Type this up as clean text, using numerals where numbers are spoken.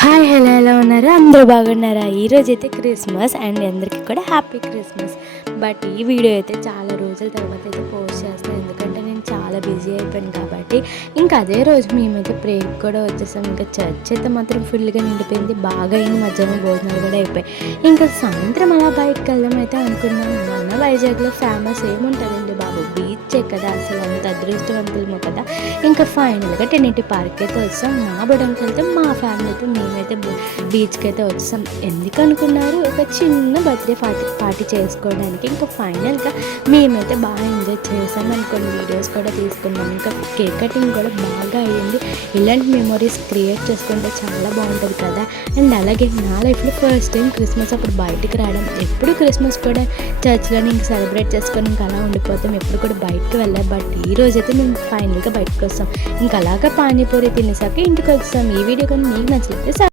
Hi hello ఎలా ఉన్నారు? అందరూ బాగున్నారా? ఈరోజు అయితే క్రిస్మస్ అండ్ అందరికీ కూడా హ్యాపీ క్రిస్మస్. బట్ ఈ వీడియో అయితే చాలా రోజుల తర్వాత అయితే పోస్ట్ చేస్తాను, ఎందుకంటే నేను చాలా బిజీ అయిపోయాను కాబట్టి. ఇంకా అదే రోజు మేమైతే ప్రేయర్కి కూడా వచ్చేసాం. ఇంకా చర్చ్ అయితే మాత్రం ఫుల్గా నిండిపోయింది, బాగా అయింది. మధ్యాహ్నం భోజనాలు కూడా అయిపోయాయి. ఇంకా సాయంత్రం అలా బయటకు వెళ్దాం అయితే అనుకున్నాం. మన వైజాగ్లో ఫేమస్ ఏముంటుందండి బాబు, బీచే కదా, అసలు అంత అదృష్టవంతులమో కదా. ఇంకా ఫైనల్గా టెనిటీ పార్క్ అయితే వచ్చాం. మా బుడంకి వెళ్తే మా ఫ్యామిలీతో మేమైతే బీచ్కి అయితే వచ్చాం. ఎందుకు అనుకున్నారు? ఒక చిన్న బర్త్డే పార్టీ చేసుకోవడానికి. ఇంకా ఫైనల్గా మేమైతే బాగా ఎంజాయ్ చేసాం అనుకోండి, వీడియోస్ కూడా తీసుకున్నాం. ఇంకా కేక్ కటింగ్ కూడా బాగా అయ్యింది. ఇలాంటి మెమొరీస్ క్రియేట్ చేసుకుంటే చాలా బాగుంటుంది కదా. అండ్ అలాగే నా లైఫ్లో ఫస్ట్ టైం క్రిస్మస్ అప్పుడు బయటికి రావడం. ఎప్పుడు క్రిస్మస్ కూడా చర్చ్లోనే ఇంక సెలబ్రేట్ చేసుకొని ఇంకా అలా ఉండిపోతాం, ఎప్పుడు కూడా బయటకు వెళ్ళాం. బట్ ఈ రోజైతే మేము ఫైనల్గా బయటకు వస్తాం. ఇంకా అలాగా పానీపూరి తినేసాక ఇంటికి వచ్చాం. ఈ వీడియో కానీ మీకు నచ్చితే